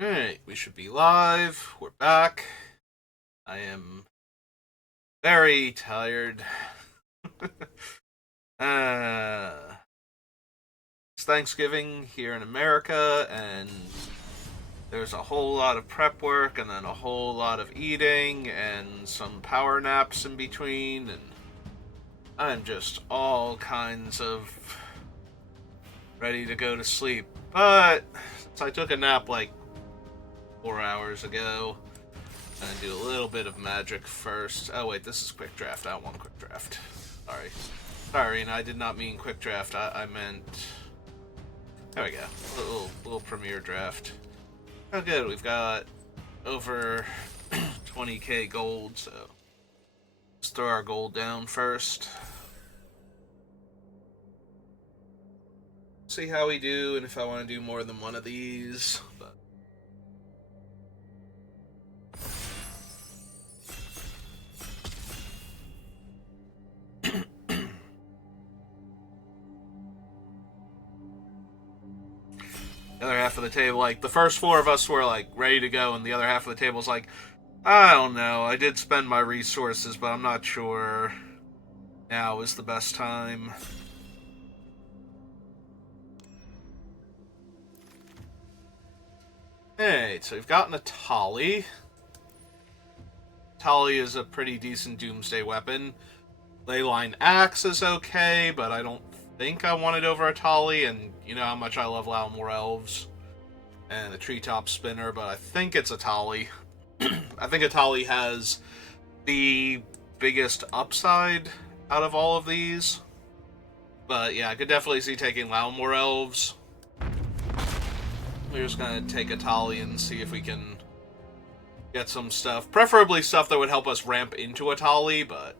Alright, we should be live. We're back. I am very tired. uh, it's Thanksgiving here in America, and there's a whole lot of prep work, and then a whole lot of eating, and some power naps in between, and I'm just all kinds of ready to go to sleep. But since I took a nap like 4 hours ago, I'm gonna do a little bit of magic first. Oh wait, this is quick draft. I don't want quick draft. Sorry. Sorry, and I did not mean quick draft. I meant... There we go. A little premiere draft. Oh good, we've got over 20k gold, so let's throw our gold down first. See how we do, and if I want to do more than one of these. But the other half of the table, like, the first four of us were, like, ready to go, and the other half of the table's like, I don't know, I did spend my resources, but I'm not sure now is the best time. Alright, so we've gotten a Tolly. Tolly is a pretty decent Doomsday weapon. Leyline Axe is okay, but I don't think I want it over a Tolly, and you know how much I love Lalamore Elves and the Treetop Spinner, but I think it's a Tolly. I think a Tolly has the biggest upside out of all of these. But yeah, I could definitely see taking Lalamore Elves. We're just gonna take a Tolly and see if we can get some stuff. Preferably stuff that would help us ramp into a Tolly, but...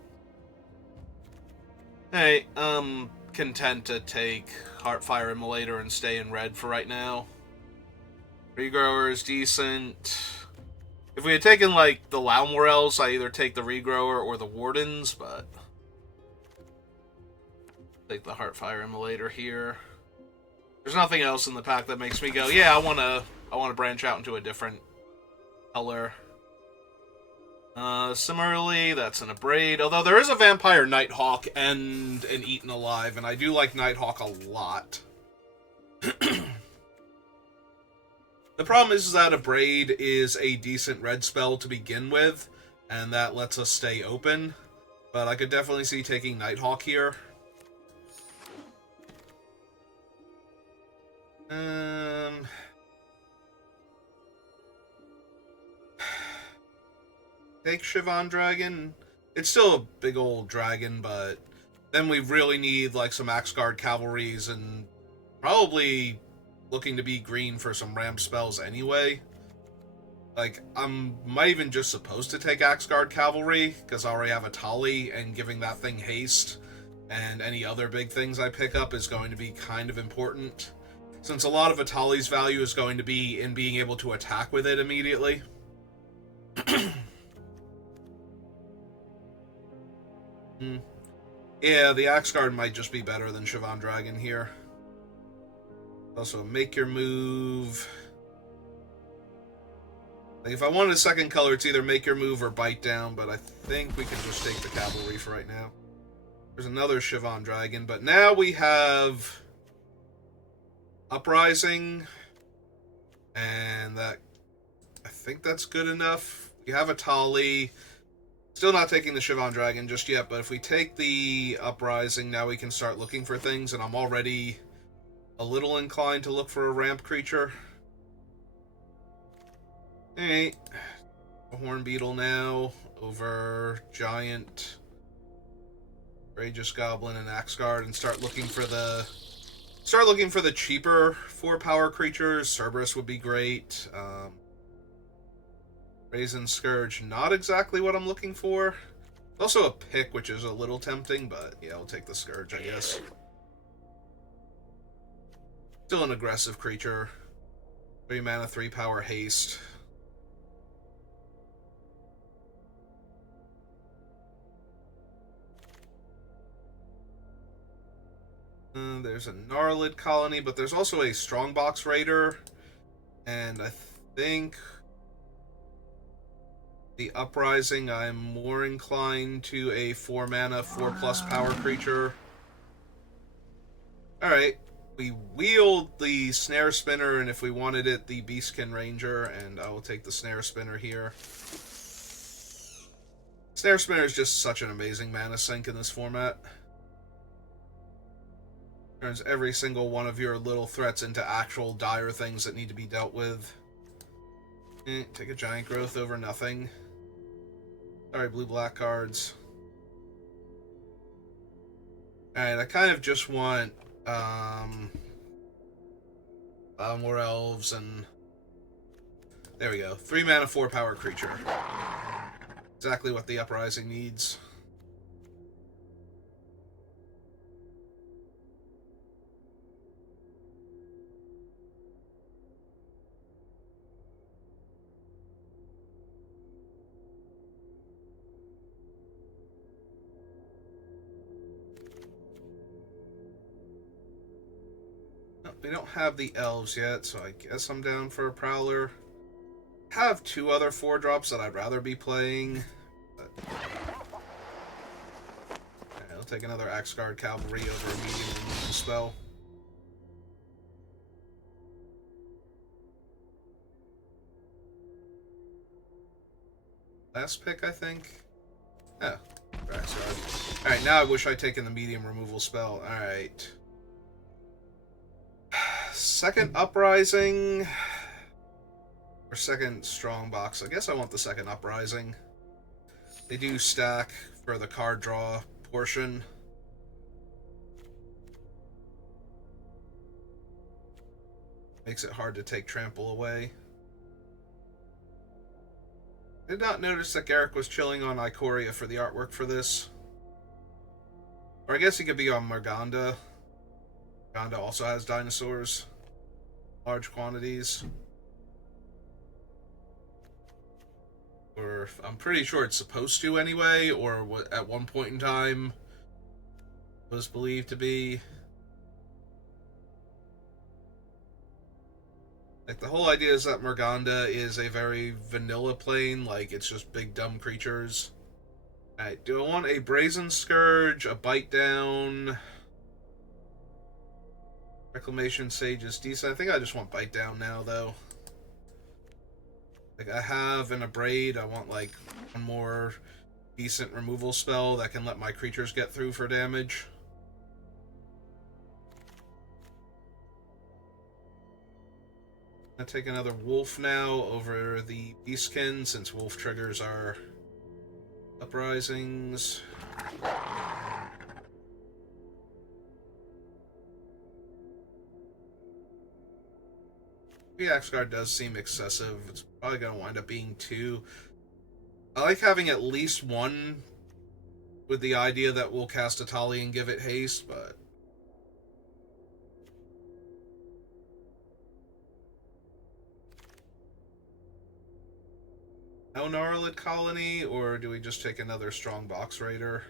Hey, I'm content to take Heartfire Immolator and stay in red for right now. Regrower is decent. If we had taken, like, the Laumore Elves, I either take the Regrower or the Wardens, but... take the Heartfire Immolator here. There's nothing else in the pack that makes me go, yeah, I wanna branch out into a different color. Similarly, that's an Abrade. Although there is a Vampire Nighthawk and an Eaten Alive, and I do like Nighthawk a lot. The problem is that Abrade is a decent red spell to begin with, and that lets us stay open. But I could definitely see taking Nighthawk here. Take Siobhan Dragon. It's still a big old dragon, but then we really need like some Axguard Cavalries and probably looking to be green for some ramp spells anyway. Like, might even just supposed to take Axguard Cavalry, because I already have a Tolly, and giving that thing haste and any other big things I pick up is going to be kind of important, since a lot of Atali's value is going to be in being able to attack with it immediately. Yeah, the Axguard might just be better than Siobhan Dragon here. Also, make your move. Like, if I wanted a second color, it's either make your move or bite down, but I think we can just take the Cavalry for right now. There's another Siobhan Dragon, but now we have Uprising, and that, I think that's good enough. We have a Tali. Still not taking the Siobhan Dragon just yet, but if we take the Uprising, now we can start looking for things, and I'm already a little inclined to look for a ramp creature. Alright. A Horn Beetle now over Giant, Courageous Goblin, and Axguard, and start looking for the cheaper 4-power creatures. Cerberus would be great. Raisin Scourge, not exactly what I'm looking for. Also a Pick, which is a little tempting, but yeah, I'll take the Scourge, I guess. Still an aggressive creature. 3 mana, 3 power haste. There's a Gnarlid Colony, but there's also a Strongbox Raider, and I think the Uprising, I'm more inclined to a 4 mana, 4+ power creature. Alright. We wield the Snare Spinner, and if we wanted it, the Beastkin Ranger, and I will take the Snare Spinner here. Snare Spinner is just such an amazing mana sink in this format. Turns every single one of your little threats into actual dire things that need to be dealt with. Take a Giant Growth over nothing. Sorry, blue-black cards. Alright, I kind of just want more elves and... There we go. 3 mana, 4 power creature. Exactly what the Uprising needs. We don't have the elves yet, so I guess I'm down for a Prowler. Have 2 other 4-drops that I'd rather be playing. But... Okay, I'll take another Axguard Cavalry over a medium removal spell. Last pick, I think? Oh, Axguard. Alright, now I wish I'd taken the medium removal spell. Alright. Second Uprising... Or second Strongbox. I guess I want the second Uprising. They do stack for the card draw portion. Makes it hard to take Trample away. Did not notice that Garrick was chilling on Ikoria for the artwork for this. Or I guess he could be on Morganda. Morganda also has dinosaurs. Large quantities. Or I'm pretty sure it's supposed to anyway, or what at one point in time was believed to be. Like, the whole idea is that Morganda is a very vanilla plane, like, it's just big dumb creatures. Alright, do I want a Brazen Scourge, a Bite Down? Reclamation Sage is decent. I think I just want Bite Down now, though. Like, I have an Abrade. I want, like, one more decent removal spell that can let my creatures get through for damage. I'll take another Wolf now over the Beastkin, since Wolf triggers our Uprisings. The Axguard does seem excessive. It's probably going to wind up being 2. I like having at least 1 with the idea that we'll cast Atali and give it haste, but... No Gnarlid Colony, or do we just take another Strongbox Raider?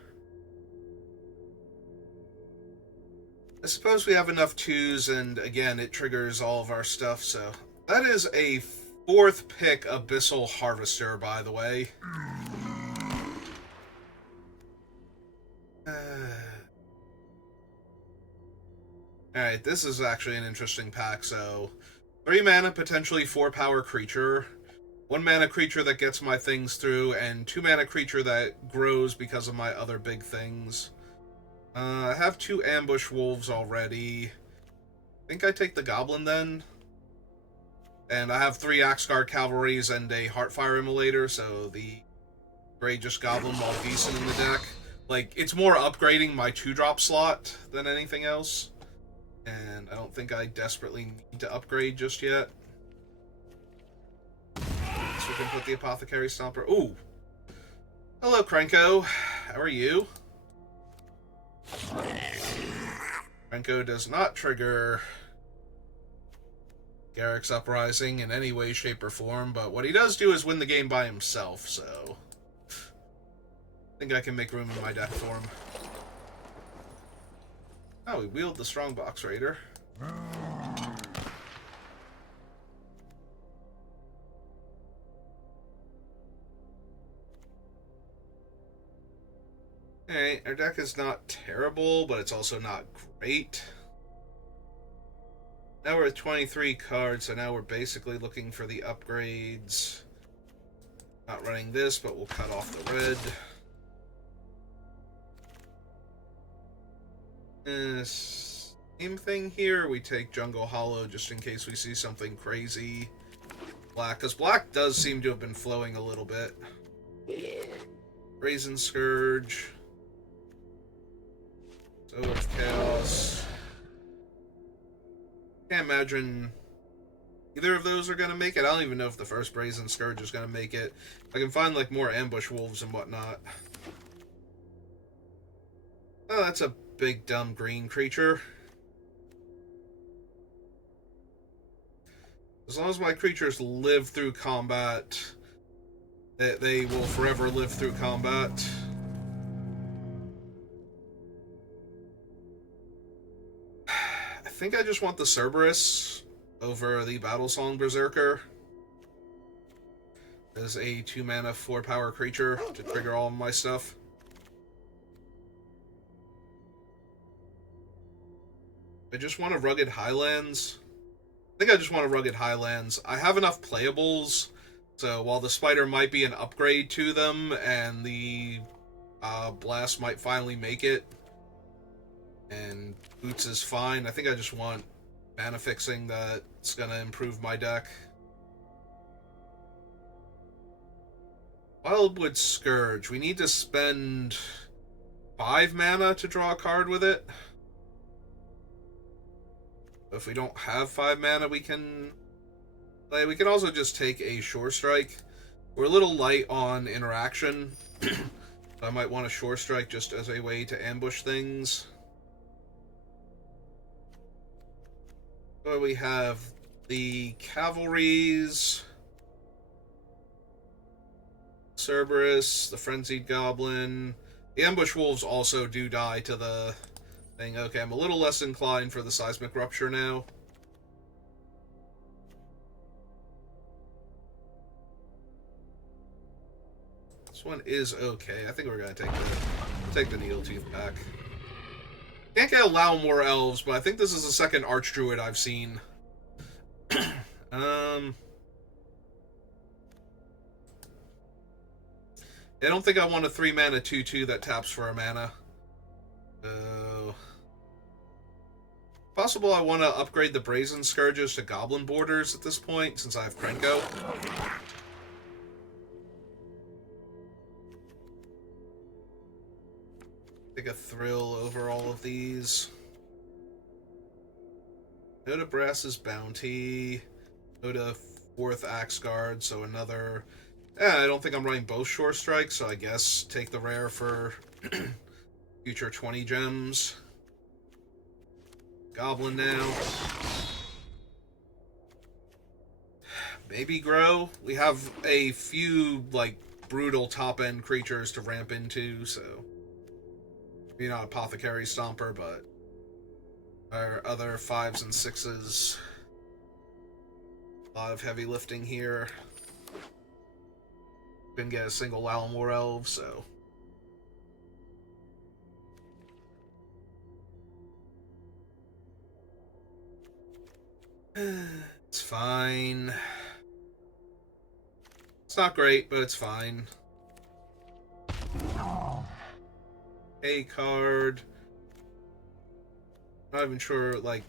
I suppose we have enough 2s, and again, it triggers all of our stuff, so... That is a 4th pick Abyssal Harvester, by the way. Alright, this is actually an interesting pack, so... 3 mana, potentially 4 power creature. 1 mana creature that gets my things through, and 2 mana creature that grows because of my other big things. I have 2 Ambush Wolves already. I think I take the Goblin then. And I have 3 Axguard Cavalries and a Heartfire Immolator, so the Courageous Goblin, while decent in the deck. Like, it's more upgrading my 2-drop slot than anything else. And I don't think I desperately need to upgrade just yet. So we can put the Apothecary Stomper. Ooh! Hello, Krenko. How are you? Krenko does not trigger Garrick's Uprising in any way, shape, or form, but what he does do is win the game by himself, so... I think I can make room in my deck for him. Oh, we wield the Strongbox Raider. Alright, our deck is not terrible, but it's also not great. Now we're at 23 cards, so now we're basically looking for the upgrades. Not running this, but we'll cut off the red. Same thing here. We take Jungle Hollow just in case we see something crazy. Black, because black does seem to have been flowing a little bit. Brazen Scourge. So of Chaos. Can't imagine either of those are going to make it. I don't even know if the first Brazen Scourge is going to make it. I can find, like, more Ambush Wolves and whatnot. Oh, that's a big, dumb green creature. As long as my creatures live through combat, they will forever live through combat. I think I just want the Cerberus over the Battlesong Berserker as a 2-mana 4-power creature to trigger all of my stuff. I just want a Rugged Highlands. I think I just want a Rugged Highlands. I have enough playables, so while the Spider might be an upgrade to them, and the Blast might finally make it, and Boots is fine, I think I just want mana fixing that's going to improve my deck. Wildwood Scourge. We need to spend 5 mana to draw a card with it. If we don't have 5 mana, we can play. We can also just take a Shore Strike. We're a little light on interaction. I might want a Shore Strike just as a way to ambush things. So we have the Cavalries, Cerberus, the Frenzied Goblin. The Ambush Wolves also do die to the thing. Okay, I'm a little less inclined for the Seismic Rupture now. This one is okay. I think we're gonna take the Needletooth back. Can't get allow more elves, but I think this is the second Archdruid I've seen. I don't think I want a 3-mana 2/2 that taps for a mana. Possible I want to upgrade the Brazen Scourges to Goblin Borders at this point, since I have Krenko. Take a thrill over all of these. Go to Brass's Bounty. Go to 4th Axe Guard, so another... I don't think I'm running both Shore Strikes, so I guess take the rare for future 20 gems. Goblin now. Maybe grow. We have a few, like, brutal top-end creatures to ramp into, so... Maybe not Apothecary Stomper, but our other 5s and 6s. A lot of heavy lifting here. Couldn't get a single Lalamore Elf, so... It's fine. It's not great, but it's fine. A card. Not even sure, like...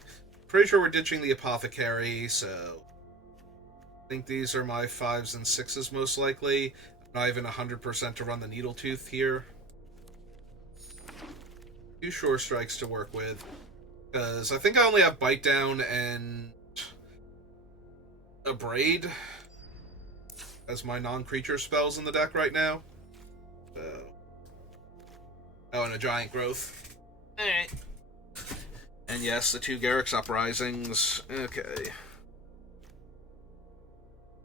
Pretty sure we're ditching the Apothecary, so... I think these are my 5s and 6s most likely. I'm not even 100% to run the Needletooth here. 2 Shore Strikes to work with. Because I think I only have Bite Down and... a Braid as my non-creature spells in the deck right now. So... Oh, and a Giant Growth. Alright. And yes, the 2 Garruk's Uprisings. Okay.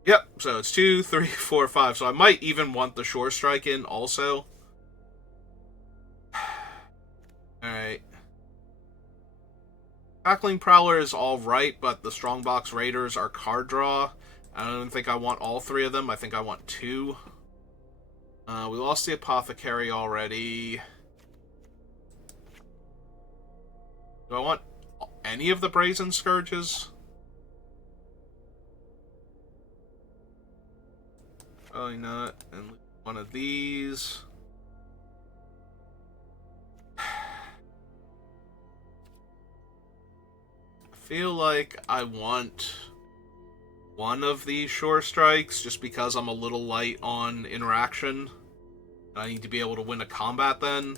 Yep, so it's 2, 3, 4, 5. So I might even want the Shore Strike in also. Alright. Tackling Prowler is alright, but the Strongbox Raiders are card draw. I don't think I want all 3 of them. I think I want 2. We lost the Apothecary already. Do I want any of the Brazen Scourges? Probably not. And one of these. I feel like I want one of these Shore Strikes just because I'm a little light on interaction. I need to be able to win a combat then.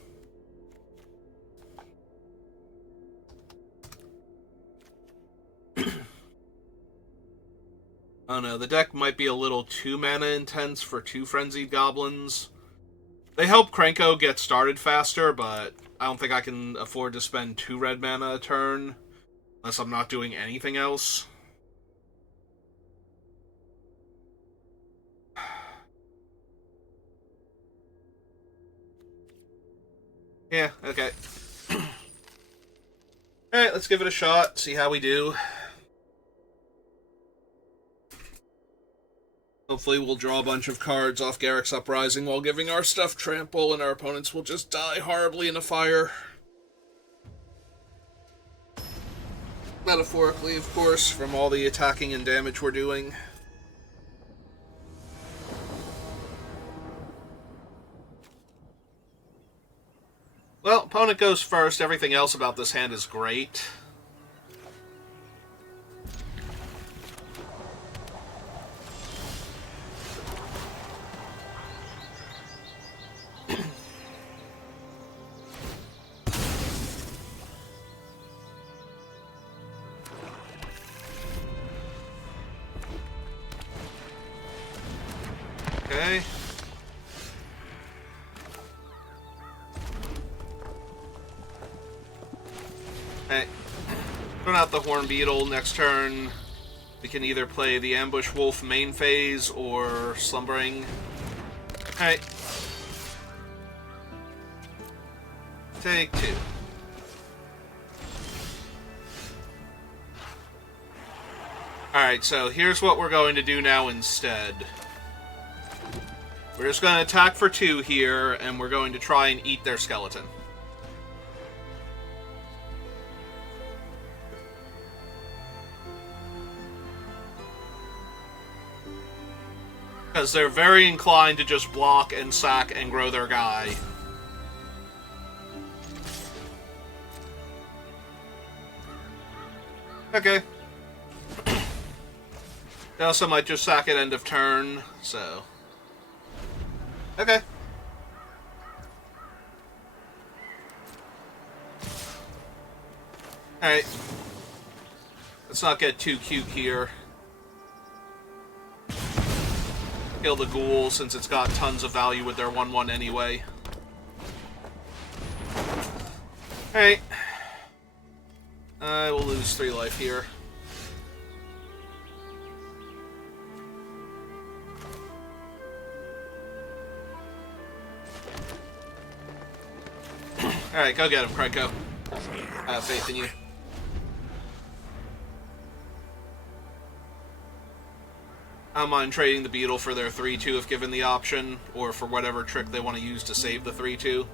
I don't know, the deck might be a little too mana intense for 2 Frenzied Goblins. They help Krenko get started faster, but I don't think I can afford to spend 2 red mana a turn unless I'm not doing anything else. Yeah, okay. Alright, let's give it a shot, see how we do. Hopefully we'll draw a bunch of cards off Garruk's Uprising while giving our stuff trample, and our opponents will just die horribly in a fire. Metaphorically, of course, from all the attacking and damage we're doing. Well, opponent goes first. Everything else about this hand is great. Okay. Hey. Put out the Horn Beetle next turn. We can either play the Ambush Wolf main phase or Slumbering. Alright. Take 2. Alright, so here's what we're going to do now instead. We're just going to attack for 2 here, and we're going to try and eat their skeleton. Because they're very inclined to just block and sack and grow their guy. Okay. They also might just sack at end of turn, so... Okay. Alright. Let's not get too cute here. Kill the ghoul, since it's got tons of value with their 1/1 anyway. Alright. I will lose 3 life here. Alright, go get him, Krenko. I have faith in you. I don't mind trading the Beetle for their 3/2 if given the option, or for whatever trick they want to use to save the 3/2.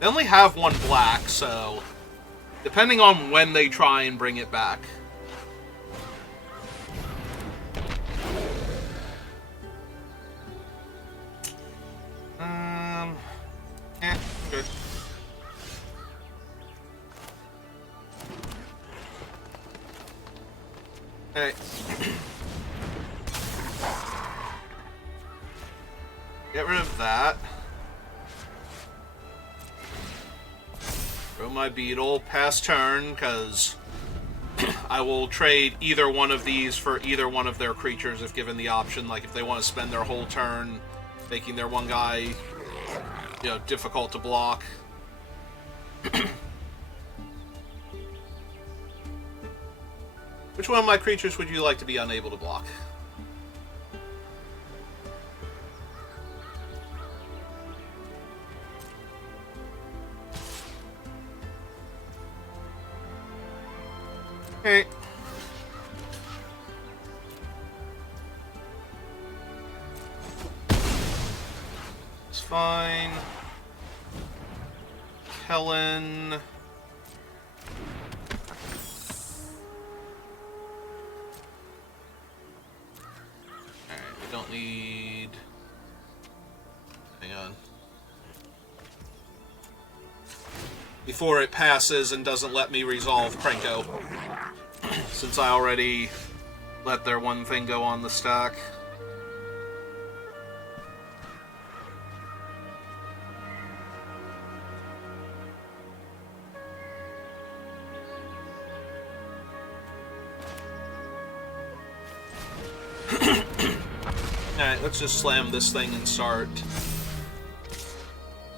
They only have 1 black, so... depending on when they try and bring it back. Good. Alright. Get rid of that. Throw my Beetle. Pass turn, because I will trade either one of these for either one of their creatures if given the option. Like, if they want to spend their whole turn making their one guy, you know, difficult to block. Which one of my creatures would you like to be unable to block? Hey. It's Helen. Alright, we don't need... Hang on. Before it passes and doesn't let me resolve Krenko. Since I already let their one thing go on the stack. Alright, let's just slam this thing and start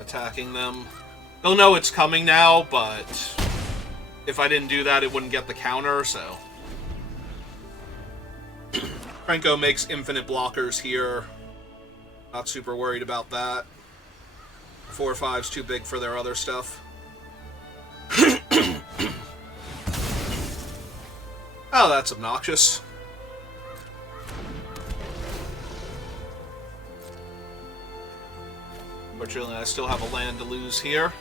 attacking them. They'll know it's coming now, but if I didn't do that, it wouldn't get the counter, so... Krenko makes infinite blockers here. Not super worried about that. 4/5's too big for their other stuff. Oh, that's obnoxious. Fortunately, I still have a land to lose here.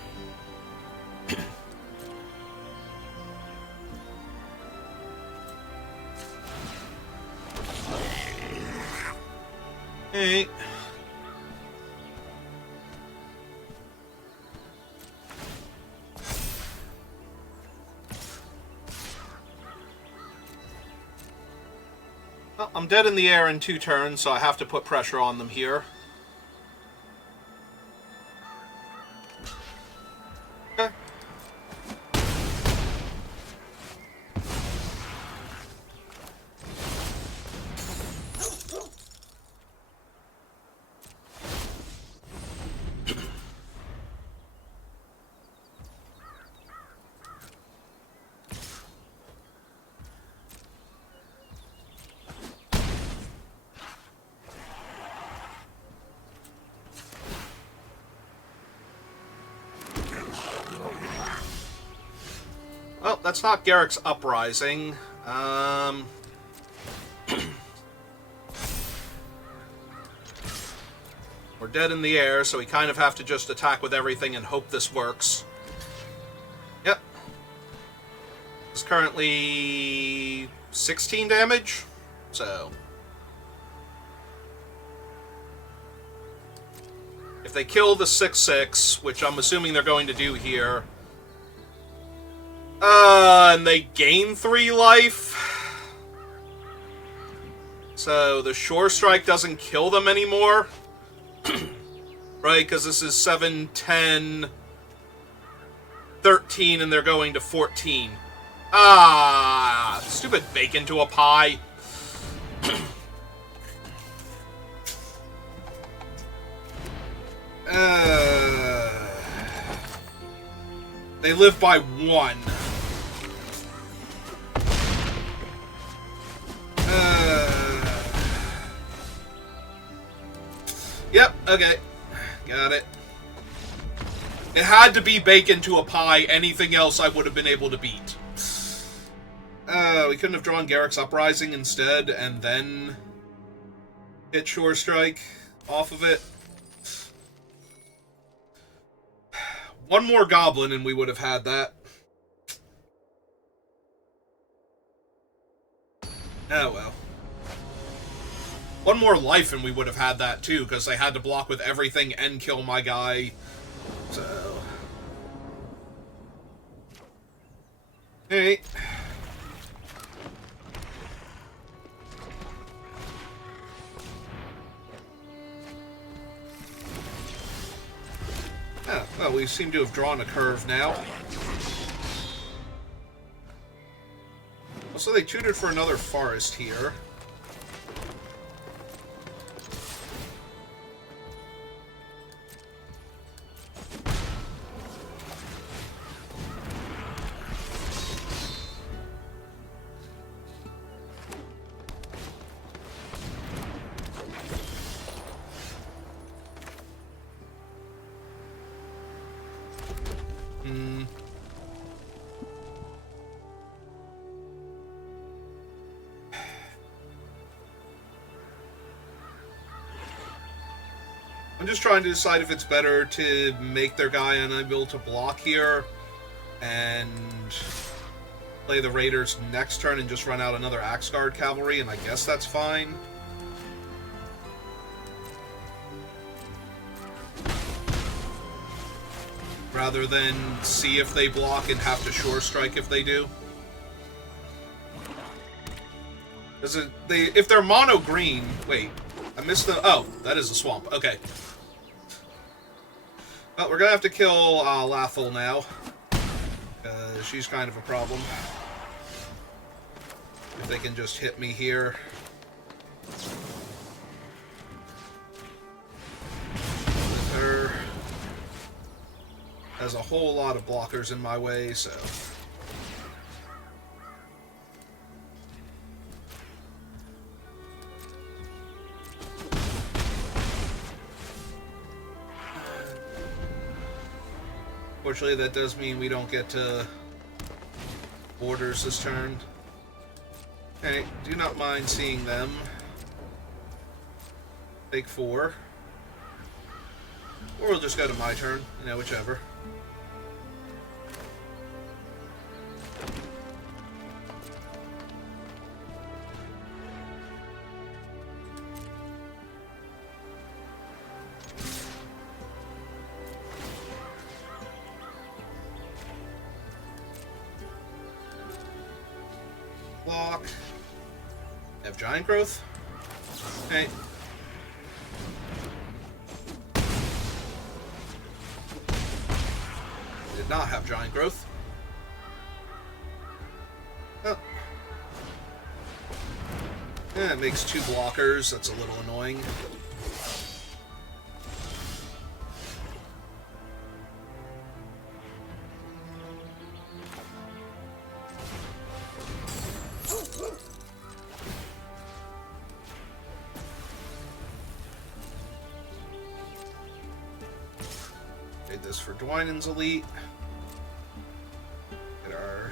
Hey. Well, I'm dead in the air in 2 turns, so I have to put pressure on them here. Okay. Well, that's not Garrick's Uprising. We're dead in the air, so we kind of have to just attack with everything and hope this works. Yep. It's currently 16 damage, so... If they kill the 6/6, which I'm assuming they're going to do here... and they gain 3 life. So the Shore Strike doesn't kill them anymore. Right, because this is 7, 10, 13, and they're going to 14. Ah, stupid bacon to a pie. They live by 1. Yep, okay. Got it. It had to be bacon to a pie. Anything else I would have been able to beat. We couldn't have drawn Garrick's Uprising instead, and then hit Shore Strike off of it. One more Goblin and we would have had that. Oh well. One more life and we would have had that too, because they had to block with everything and kill my guy. So... Hey. Yeah, well, we seem to have drawn a curve now. Also, they tutored for another forest here. I'm just trying to decide if it's better to make their guy unable to block here and play the Raiders next turn and just run out another Axe Guard Cavalry, and I guess that's fine. Rather than see if they block and have to Shore Strike if they do. If they're mono green... Wait, I missed the... Oh, that is a swamp. Okay. Well, we're gonna have to kill Lathel now. She's kind of a problem. If they can just hit me here. With her. Has a whole lot of blockers in my way, so... Fortunately, that does mean we don't get to borders this turn. Okay, do not mind seeing them. Take 4. Or we'll just go to my turn, you know, whichever. Block. Have giant growth. Okay. Did not have giant growth. Oh. Yeah, it makes 2 blockers. That's a little annoying. Did this for Dwynen's Elite. Get our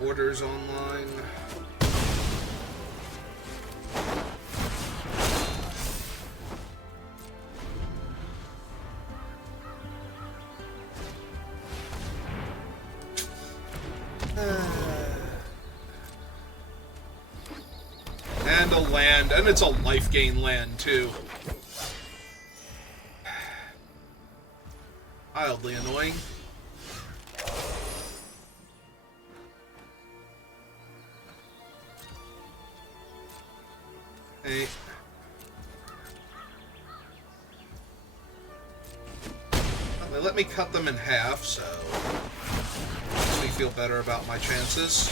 orders online. And a land, and it's a life gain land too. Mildly annoying. Hey. Well, they let me cut them in half, so makes me feel better about my chances.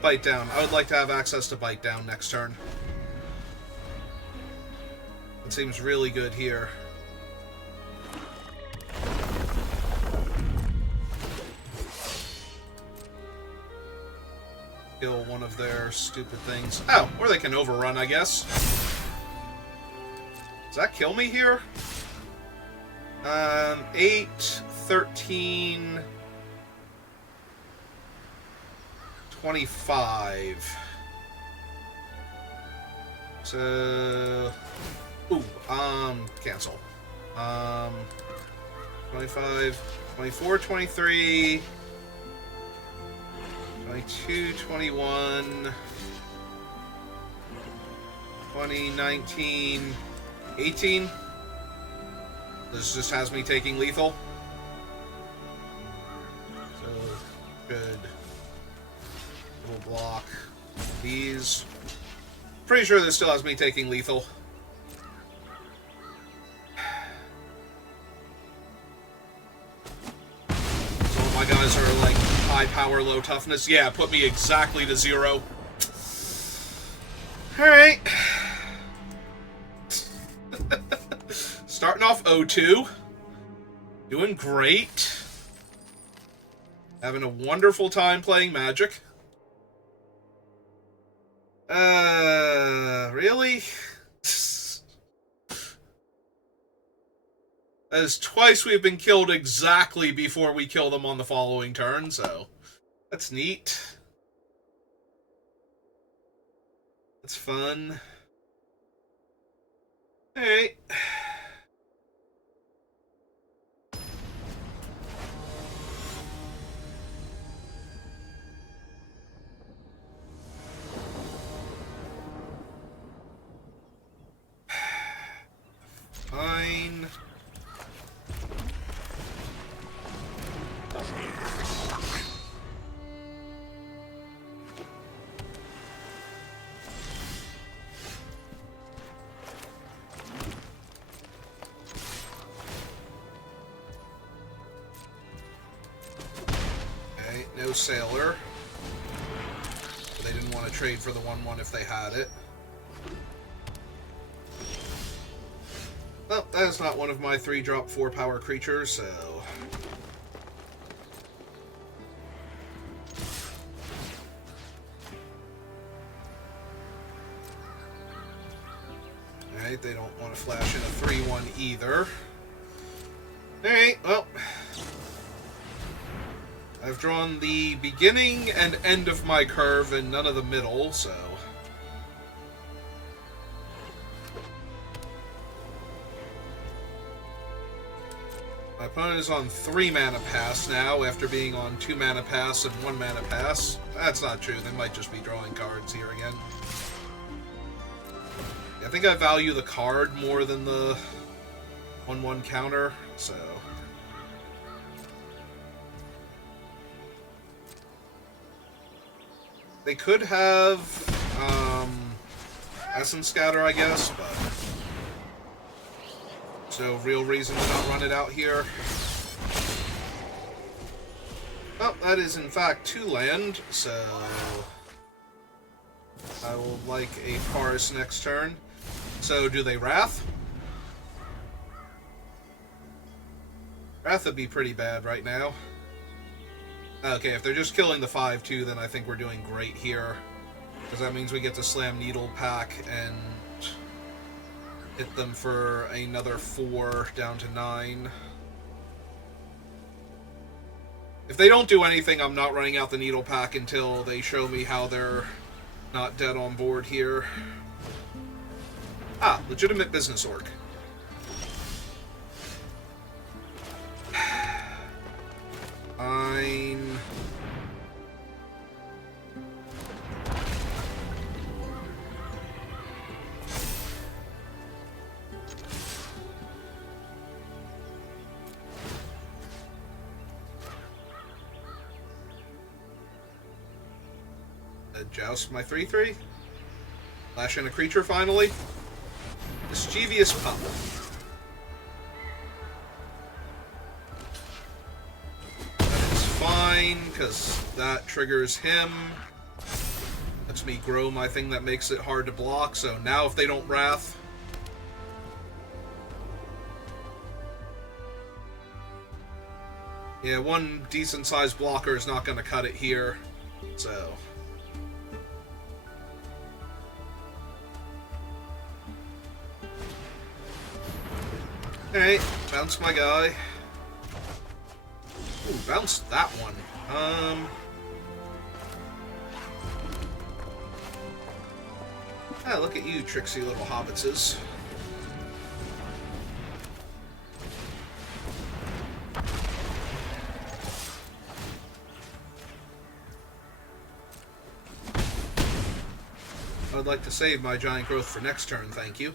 Bite down. I would like to have access to bite down next turn. It seems really good here. Kill one of their stupid things. Oh, or they can overrun, I guess. Does that kill me here? 8, 13, 25. So... Ooh, cancel. 25, 24, 23... 22, 21, 20, 19, 18. This just has me taking lethal. So, good. Little block. These. Pretty sure this still has me taking lethal. So my guys are like high power, low toughness. Yeah, put me exactly to 0. Alright. Starting off 0-2. Doing great. Having a wonderful time playing Magic. Really? As twice we've been killed exactly before we kill them on the following turn, so that's neat. That's fun. Alright. Fine. Okay, no sailor. They didn't want to trade for the 1/1 if they had it. Well, that is not one of my 3-drop 4-power creatures, so... Alright, they don't want to flash in a 3/1 either. Alright, well... I've drawn the beginning and end of my curve and none of the middle, so... My opponent is on 3 mana pass now, after being on 2 mana pass and 1 mana pass. That's not true, they might just be drawing cards here again. I think I value the card more than the 1/1 counter, so... They could have Essence Scatter, I guess, but there's no real reason to not run it out here. Oh, that is in fact 2 land, so I will like a Paris next turn. So do they Wrath? Wrath would be pretty bad right now. Okay, if they're just killing the 5/2, then I think we're doing great here. Because that means we get to slam Needle Pack and hit them for another 4 down to 9. If they don't do anything, I'm not running out the Needle Pack until they show me how they're not dead on board here. Ah, legitimate business orc. Fine. Joust my 3/3. Lash in a creature finally. Mischievous Pup. Because that triggers him. Lets me grow my thing that makes it hard to block, so now if they don't Wrath... Yeah, one decent-sized blocker is not going to cut it here, so... Alright, bounce my guy. Ooh, bounced that one. Ah, look at you, tricksy little hobbitses. I'd like to save my giant growth for next turn, thank you.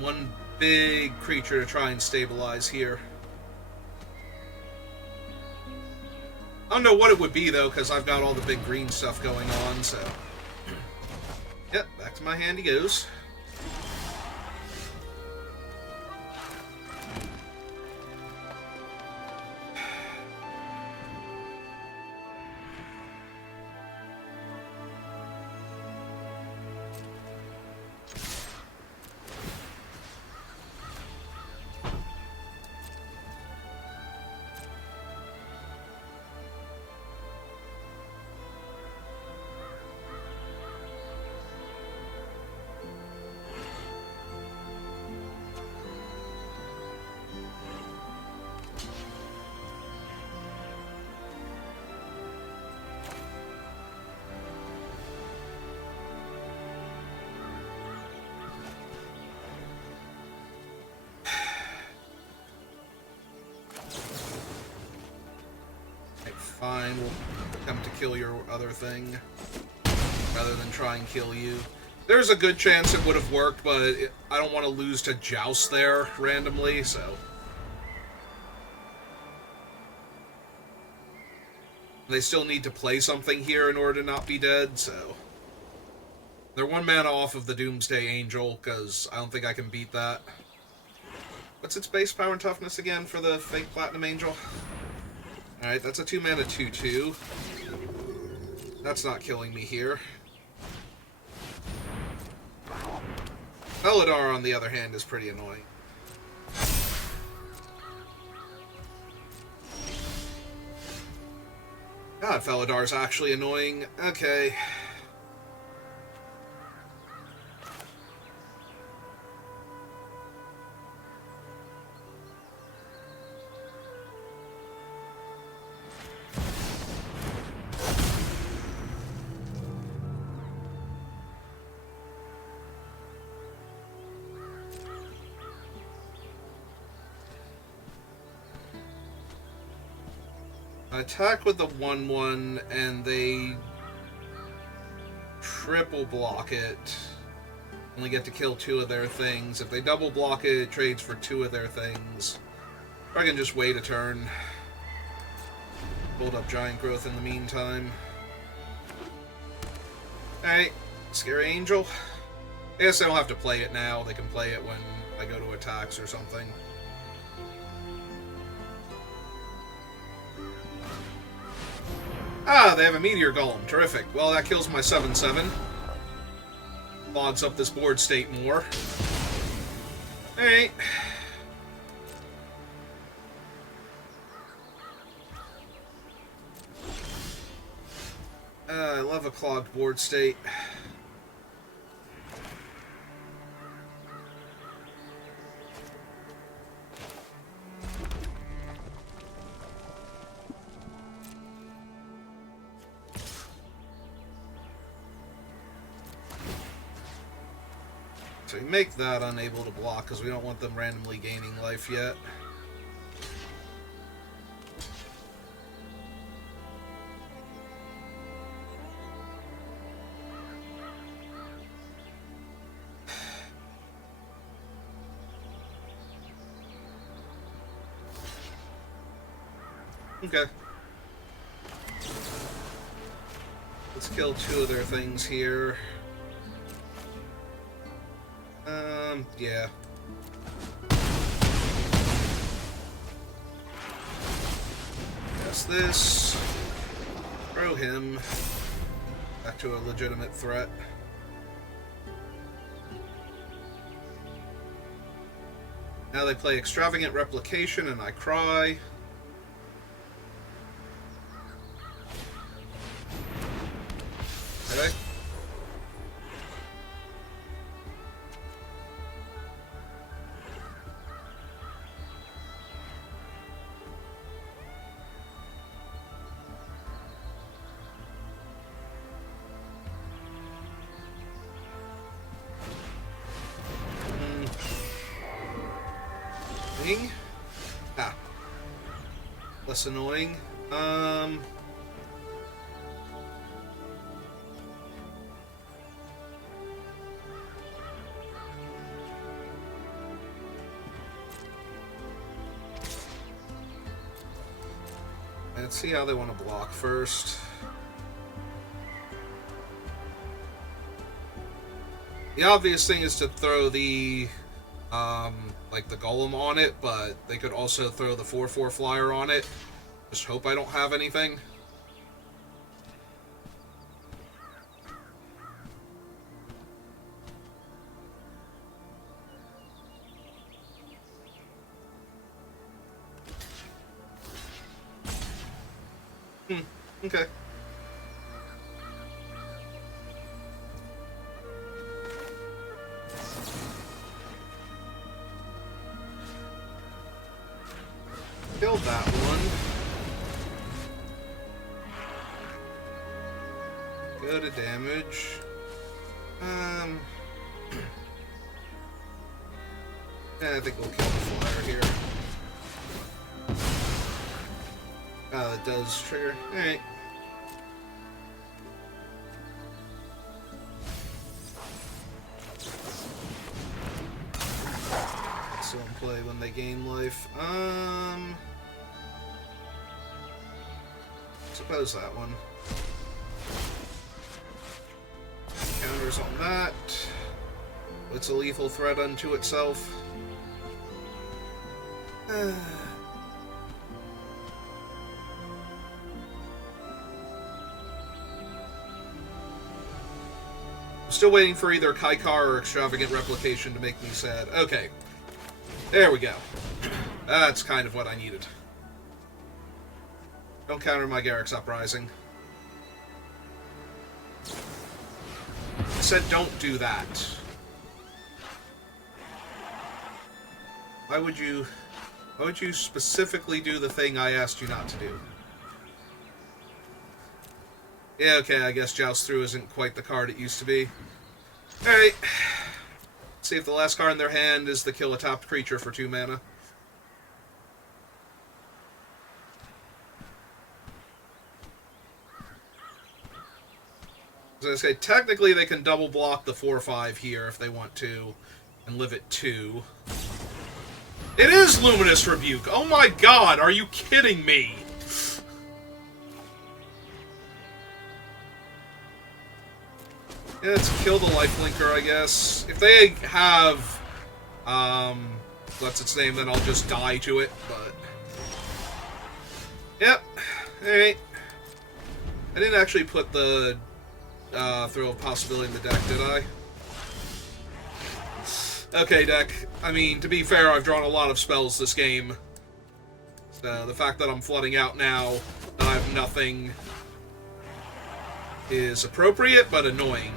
One big creature to try and stabilize here. I don't know what it would be, though, because I've got all the big green stuff going on, so... Yep, back to my hand he goes. Fine, we'll attempt to kill your other thing, rather than try and kill you. There's a good chance it would have worked, but I don't want to lose to Joust there randomly, so... They still need to play something here in order to not be dead, so... They're 1 mana off of the Doomsday Angel, because I don't think I can beat that. What's its base power and toughness again for the fake Platinum Angel? Alright, that's a 2 mana 2/2. That's not killing me here. Felidar, on the other hand, is pretty annoying. God, Felidar's actually annoying. Okay. I attack with the 1/1, and they triple block it. Only get to kill 2 of their things. If they double block it, it trades for 2 of their things. Or I can just wait a turn. Build up Giant Growth in the meantime. Alright, Scary Angel. I guess they don't have to play it now. They can play it when I go to attacks or something. Ah, they have a Meteor Golem. Terrific. Well, that kills my 7/7. Logs up this board state more. Alright. I love a clogged board state. So we make that unable to block because we don't want them randomly gaining life yet. Okay. Let's kill 2 of their things here. Yeah. Cast this. Throw him. Back to a legitimate threat. Now they play Extravagant Replication and I cry. Okay. Ah. Less annoying. Let's see how they want to block first. The obvious thing is to throw the like the golem on it, but they could also throw the 4/4 flyer on it. Just hope I don't have anything. Okay. Killed that one. Go to damage. Yeah, I think we'll kill the flyer here. Oh, that does trigger. Alright. Still in play when they gain life. Suppose that one. Counters on that. It's a lethal threat unto itself. Still waiting for either Kaikar or Extravagant Replication to make me sad. Okay. There we go. That's kind of what I needed. Don't counter my Garrick's Uprising. I said don't do that. Why would you specifically do the thing I asked you not to do? Yeah, okay, I guess Joust Through isn't quite the card it used to be. Alright. See if the last card in their hand is the kill a tapped creature for 2 mana. As I say, technically they can double block the 4/5 here if they want to, and live at 2. It is Luminous Rebuke! Oh my god, are you kidding me? Yeah, it's kill the lifelinker, I guess. If they have, what's its name, then I'll just die to it, but... Yep. Alright. I didn't actually put the, throw of possibility in the deck, did I? Okay, deck. I mean, to be fair, I've drawn a lot of spells this game. So, the fact that I'm flooding out now, that I have nothing... is appropriate, but annoying.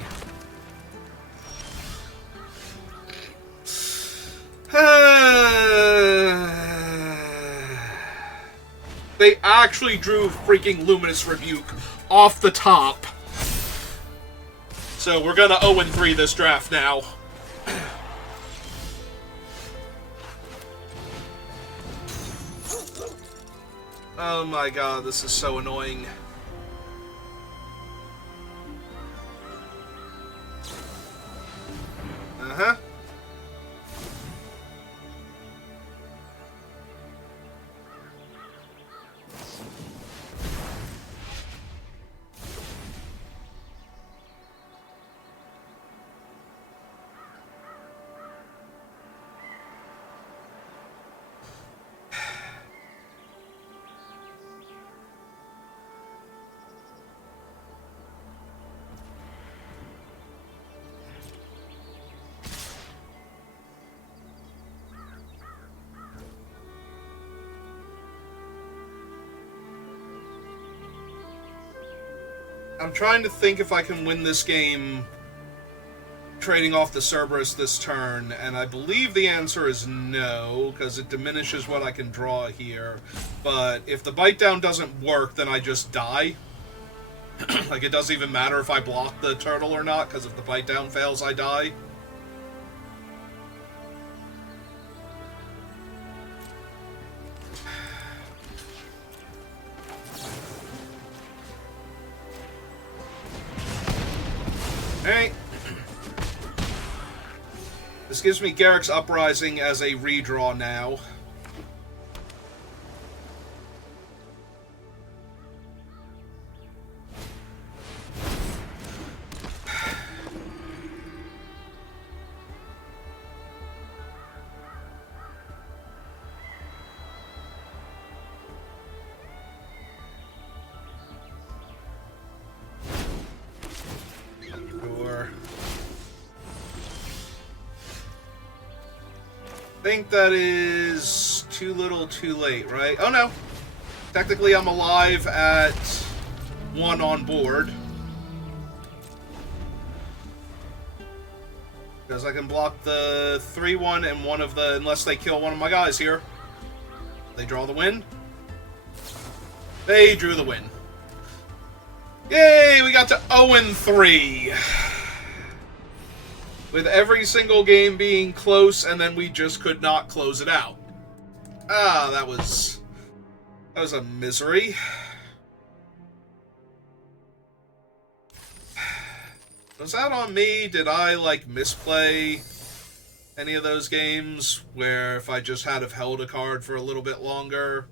They actually drew freaking Luminous Rebuke off the top. So we're gonna 0-3 this draft now. Oh my god, this is so annoying. Uh-huh. I'm trying to think if I can win this game trading off the Cerberus this turn, and I believe the answer is no, because it diminishes what I can draw here. But if the bite down doesn't work, then I just die. Like, it doesn't even matter if I block the turtle or not, because if the bite down fails, I die. Alright. This gives me Garrick's Uprising as a redraw now. I think that is too little too late, right? Oh no. Technically I'm alive at 1 on board. Because I can block the 3/1 and one of the... unless they kill one of my guys here. They draw the win. They drew the win. Yay! We got to 0-3. With every single game being close, and then we just could not close it out. Ah, that was That was a misery. Was that on me? Did I, like, misplay any of those games where if I just had have held a card for a little bit longer?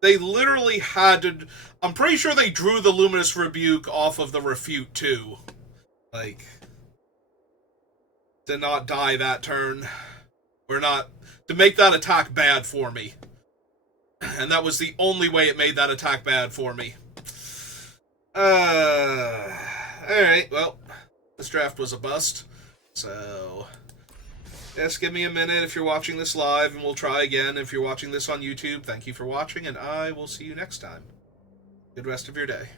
They literally had to... I'm pretty sure they drew the Luminous Rebuke off of the Refute, too. Like, to not die that turn. Or not... To make that attack bad for me. And that was the only way it made that attack bad for me. Alright, well, this draft was a bust. So, just give me a minute if you're watching this live, and we'll try again. If you're watching this on YouTube, thank you for watching, and I will see you next time. Good rest of your day.